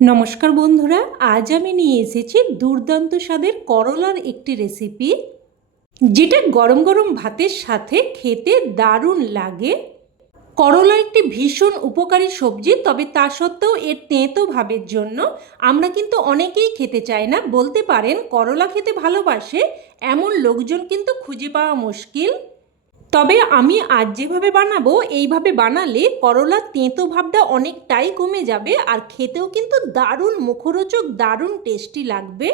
নমস্কার বন্ধুরা, আজ আমি নিয়ে এসেছি দুর্দান্ত স্বাদের করলার একটি রেসিপি, যেটা গরম গরম ভাতের সাথে খেতে দারুণ লাগে। করলা একটি ভীষণ উপকারী সবজি, তবে তা সত্ত্বেও এর তেঁতো ভাবের জন্য আমরা কিন্তু অনেকেই খেতে চাই না। বলতে পারেন করলা খেতে ভালোবাসে এমন লোকজন কিন্তু খুঁজে পাওয়া মুশকিল। তবে আমি আজ যেভাবে বানাবো, এইভাবে বানালে করলার তেঁতো ভাবটা অনেকটাই কমে যাবে, আর খেতেও কিন্তু দারুণ মুখরোচক, দারুণ টেস্টি লাগবে।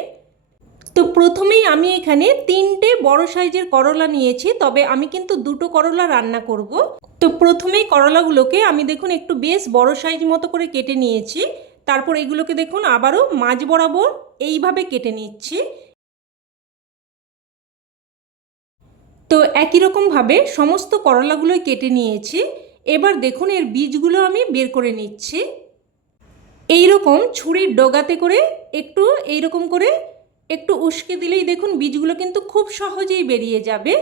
তো প্রথমেই আমি এখানে 3টে বড় সাইজের করলা নিয়েছি, তবে আমি কিন্তু 2টো করলা রান্না করব। তো প্রথমেই করলাগুলোকে আমি দেখুন একটু বেশ বড় সাইজ মতো করে কেটে নিয়েছি। তারপর এগুলোকে দেখুন আবারও মাঝ বরাবর এইভাবে কেটে নিচ্ছি। তো একই রকমভাবে সমস্ত করলাগুলোই কেটে নিয়েছি। এবার দেখুন এর বীজগুলো আমি বের করে নিচ্ছি। এই রকম ছুরির ডগাতে করে এইরকম করে একটু উস্কে দিলেই দেখুন বীজগুলো কিন্তু খুব সহজেই বেরিয়ে যাবে।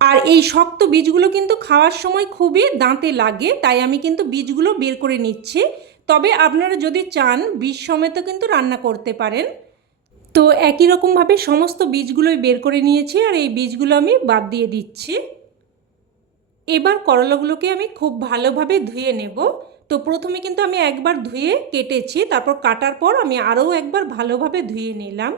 আর এই শক্ত বীজগুলো কিন্তু খাওয়ার সময় খুবই দাঁতে লাগে, তাই আমি কিন্তু বীজগুলো বের করে নিচ্ছি। তবে আপনারা যদি চান বীজ সমেত কিন্তু রান্না করতে পারেন। তো একই রকমভাবে সমস্ত বীজগুলোই বের করে নিয়েছি, আর এই বীজগুলো আমি বাদ দিয়ে দিচ্ছি। এবার করলাগুলোকে আমি খুব ভালোভাবে ধুয়ে নেব। তো প্রথমে কিন্তু আমি একবার ধুয়ে কেটেছি, তারপর কাটার পর আমি আরও একবার ভালোভাবে ধুয়ে নিলাম।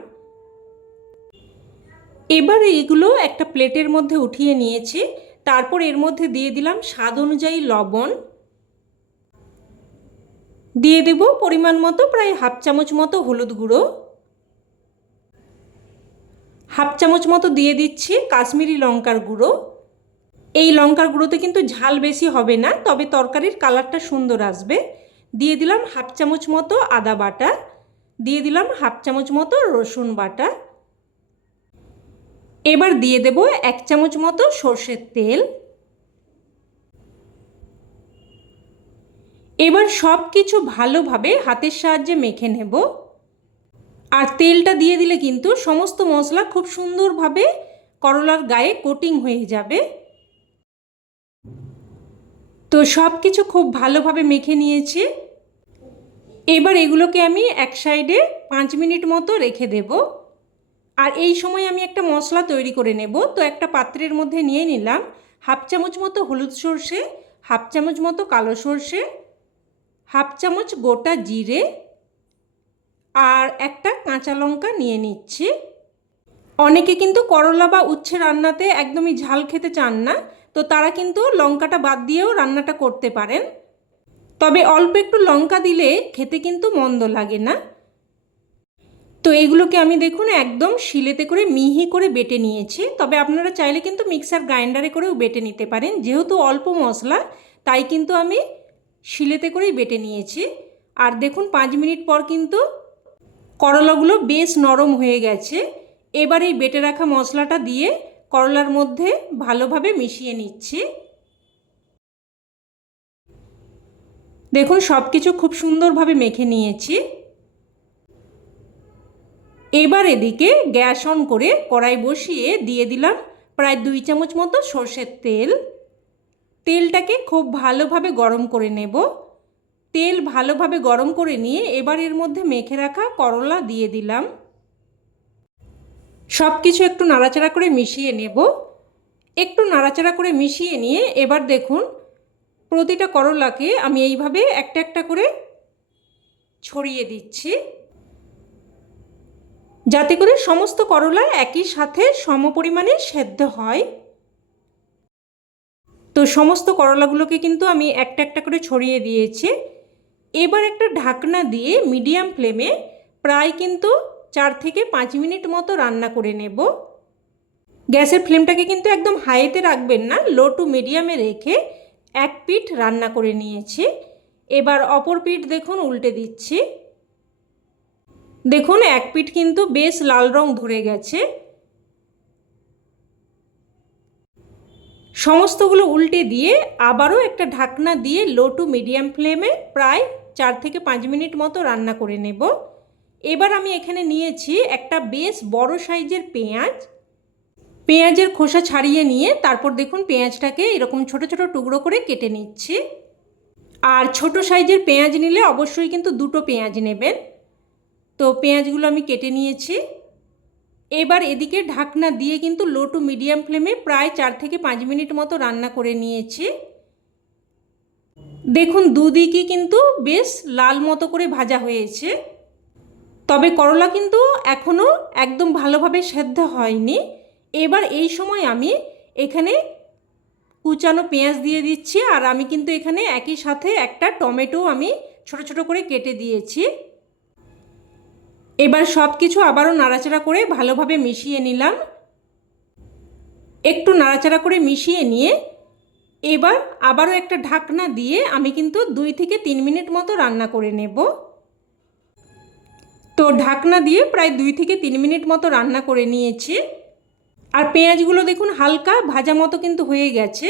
এবার এইগুলো একটা প্লেটের মধ্যে উঠিয়ে নিয়েছি। তারপর এর মধ্যে দিয়ে দিলাম স্বাদ অনুযায়ী লবণ, দিয়ে দেব পরিমাণ মতো প্রায় হাফ চামচ মতো হলুদ গুঁড়ো, হাফ চামচ মতো দিয়ে দিচ্ছি কাশ্মীরি লঙ্কার গুঁড়ো। এই লঙ্কার গুঁড়োতে কিন্তু ঝাল বেশি হবে না, তবে তরকারির কালারটা সুন্দর আসবে। দিয়ে দিলাম হাফ চামচ মতো আদা বাটা, দিয়ে দিলাম হাফ চামচ মতো রসুন বাটা। এবার দিয়ে দেব 1 চামচ মতো সর্ষের তেল। এবার সব কিছু ভালোভাবে হাতের সাহায্যে মেখে নেব। আর তেলটা দিয়ে দিলে কিন্তু সমস্ত মশলা খুব সুন্দরভাবে করলার গায়ে কোটিং হয়ে যাবে। তো সব কিছু খুব ভালোভাবে মেখে নিয়েছি। এবার এগুলোকে আমি এক সাইডে 5 মিনিট মতো রেখে দেব। আর এই সময় আমি একটা মশলা তৈরি করে নেব। তো একটা পাত্রের মধ্যে নিয়ে নিলাম হাফ চামচ মতো হলুদ সর্ষে, হাফ চামচ মতো কালো সর্ষে, হাফ চামচ গোটা জিরে, আর একটা কাঁচা লঙ্কা নিয়ে নিচ্ছি। অনেকে কিন্তু করলা বা উচ্ছে রান্নাতে একদমই ঝাল খেতে চান না, তো তারা কিন্তু লঙ্কাটা বাদ দিয়েও রান্নাটা করতে পারেন। তবে অল্প একটু লঙ্কা দিলে খেতে কিন্তু মন্দ লাগে না। তো এগুলোকে আমি দেখুন একদম শিলেতে করে মিহি করে বেটে নিয়েছি। তবে আপনারা চাইলে কিন্তু মিক্সার গ্রাইন্ডারে করেও বেটে নিতে পারেন। যেহেতু অল্প মশলা, তাই কিন্তু আমি শিলেতে করেই বেটে নিয়েছি। আর দেখুন 5 মিনিট পর কিন্তু করলাগুলো বেশ নরম হয়ে গেছে। এবার এই বেটে রাখা মশলাটা দিয়ে করলার মধ্যে ভালোভাবে মিশিয়ে নিচ্ছি। দেখুন সব কিছু খুব সুন্দরভাবে মেখে নিয়েছি। এবার এদিকে গ্যাস অন করে কড়াই বসিয়ে দিয়ে দিলাম প্রায় 2 চামচ মতো সর্ষের তেল। তেলটাকে খুব ভালোভাবে গরম করে নেব। তেল ভালোভাবে গরম করে নিয়ে এবার এর মধ্যে মেখে রাখা করলা দিয়ে দিলাম। সব কিছু একটু নাড়াচাড়া করে মিশিয়ে নেব। একটু নাড়াচাড়া করে মিশিয়ে নিয়ে এবার দেখুন প্রতিটা করলাকে আমি এইভাবে একটা একটা করে ছড়িয়ে দিচ্ছি, যাতে করে সমস্ত করলা একই সাথে সমপরিমাণে সেদ্ধ হয়। তো সমস্ত করলাগুলোকে কিন্তু আমি একটা একটা করে ছড়িয়ে দিয়েছি। এবার একটা ঢাকনা দিয়ে মিডিয়াম ফ্লেমে প্রায় কিন্তু 4 থেকে 5 মিনিট মতো রান্না করে নেব। গ্যাসের ফ্লেমটাকে কিন্তু একদম হাইতে রাখবেন না, লো টু মিডিয়ামে রেখে এক পিঠ রান্না করে নিয়েছি। এবার অপর পিঠ দেখুন উল্টে দিচ্ছি। দেখুন এক পিঠ কিন্তু বেশ লাল রং ধরে গেছে। সমস্তগুলো উল্টে দিয়ে আবারও একটা ঢাকনা দিয়ে লো টু মিডিয়াম ফ্লেমে প্রায় 4 থেকে 5 মিনিট মতো রান্না করে নেব। এবার আমি এখানে নিয়েছি একটা বেশ বড় সাইজের পেঁয়াজ। পেঁয়াজের খোসা ছাড়িয়ে নিয়ে তারপর দেখুন পেঁয়াজটাকে এরকম ছোট ছোট টুকরো করে কেটে নিচ্ছি। আর ছোট সাইজের পেঁয়াজ নিলে অবশ্যই কিন্তু দুটো পেঁয়াজ নেবেন। তো পেঁয়াজগুলো আমি কেটে নিয়েছি। এবার এদিকে ঢাকনা দিয়ে কিন্তু লো টু মিডিয়াম ফ্লেমে প্রায় 4 থেকে 5 মিনিট মতো রান্না করে নিয়েছি। দেখুন দুদিকই কিন্তু বেশ লাল মতো করে ভাজা হয়েছে। তবে করলা কিন্তু এখনও একদম ভালোভাবে সেদ্ধ হয়নি। এবার এই সময় আমি এখানে কুচানো পেঁয়াজ দিয়ে দিচ্ছি, আর আমি কিন্তু এখানে একই সাথে একটা টমেটো আমি ছোট ছোট করে কেটে দিয়েছি। এবার সব কিছু আবারও নাড়াচাড়া করে ভালোভাবে মিশিয়ে নিলাম। একটু নাড়াচাড়া করে মিশিয়ে নিয়ে এবার আবারও একটা ঢাকনা দিয়ে আমি কিন্তু 2 থেকে 3 মিনিট মতো রান্না করে নেব। তো ঢাকনা দিয়ে প্রায় 2 থেকে 3 মিনিট মতো রান্না করে নিয়েছি। আর পেঁয়াজগুলো দেখুন হালকা ভাজা মতো কিন্তু হয়ে গেছে।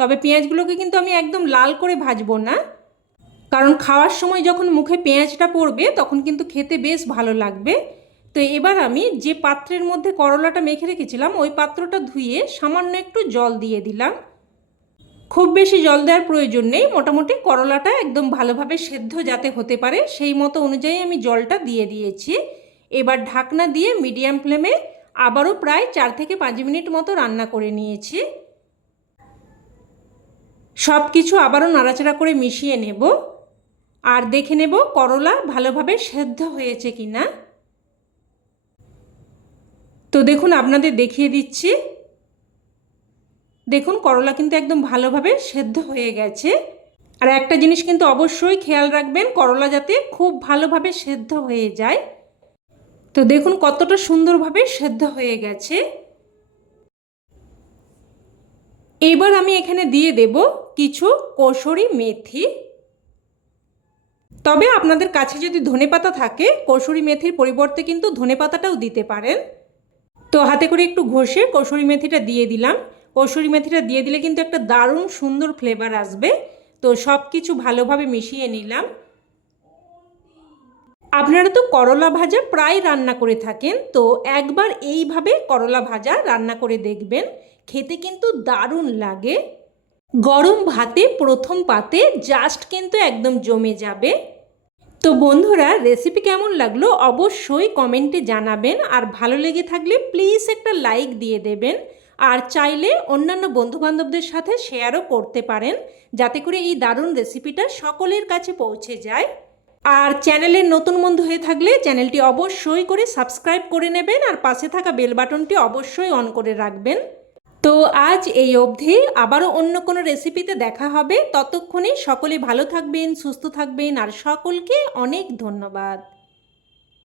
তবে পেঁয়াজগুলোকে কিন্তু আমি একদম লাল করে ভাজবো না, কারণ খাওয়ার সময় যখন মুখে পেঁয়াজটা পড়বে তখন কিন্তু খেতে বেশ ভালো লাগবে। তো এবার আমি যে পাত্রের মধ্যে করলাটা মেখে রেখেছিলাম ওই পাত্রটা ধুয়ে সামান্য একটু জল দিয়ে দিলাম। খুব বেশি জল দেওয়ার প্রয়োজন নেই, মোটামুটি করলাটা একদম ভালোভাবে সেদ্ধ যাতে হতে পারে সেই মতো অনুযায়ী আমি জলটা দিয়ে দিয়েছি। এবার ঢাকনা দিয়ে মিডিয়াম ফ্লেমে আবারও প্রায় 4 থেকে 5 মিনিট মতো রান্না করে নিয়েছি। সব কিছু আবারও নাড়াচাড়া করে মিশিয়ে নেব আর দেখে নেব করলা ভালোভাবে সেদ্ধ হয়েছে কিনা। তো দেখুন আপনাদের দেখিয়ে দিচ্ছি। দেখুন করলা কিন্তু একদম ভালোভাবে সেদ্ধ হয়ে গেছে। আর একটা জিনিস কিন্তু অবশ্যই খেয়াল রাখবেন, করলা যাতে খুব ভালোভাবে সেদ্ধ হয়ে যায়। তো দেখুন কতটা সুন্দরভাবে সেদ্ধ হয়ে গেছে। এবার আমি এখানে দিয়ে দেব কিছু কসুরি মেথি। তবে আপনাদের কাছে যদি ধনেপাতা থাকে কসুরি মেথির পরিবর্তে কিন্তু ধনেপাতাটাও দিতে পারেন। তো হাতে করে একটু ঘষে কসুরি মেথিটা দিয়ে দিলাম। কসুরি মেথিটা দিয়ে দিলে কিন্তু একটা দারুণ সুন্দর ফ্লেভার আসবে। তো সব কিছু ভালোভাবে মিশিয়ে নিলাম। আপনারা তো করলা ভাজা প্রায় রান্না করে থাকেন, তো একবার এইভাবে করলা ভাজা রান্না করে দেখবেন, খেতে কিন্তু দারুণ লাগে। গরম ভাতে প্রথম পাতে জাস্ট কিন্তু একদম জমে যাবে। তো বন্ধুরা রেসিপি কেমন লাগলো অবশ্যই কমেন্টে জানাবেন, আর ভালো লেগে থাকলে প্লিজ একটা লাইক দিয়ে দেবেন। আর চাইলে অন্যান্য বন্ধুবান্ধবদের সাথে শেয়ারও করতে পারেন, যাতে করে এই দারুণ রেসিপিটা সকলের কাছে পৌঁছে যায়। আর চ্যানেলের নতুন বন্ধু হয়ে থাকলে চ্যানেলটি অবশ্যই করে সাবস্ক্রাইব করে নেবেন, আর পাশে থাকা বেল বাটনটি অবশ্যই অন করে রাখবেন। তো আজ এই অবধি, আবারও অন্য কোনো রেসিপিতে দেখা হবে। ততক্ষণে সকলে ভালো থাকবেন, সুস্থ থাকবেন, আর সকলকে অনেক ধন্যবাদ।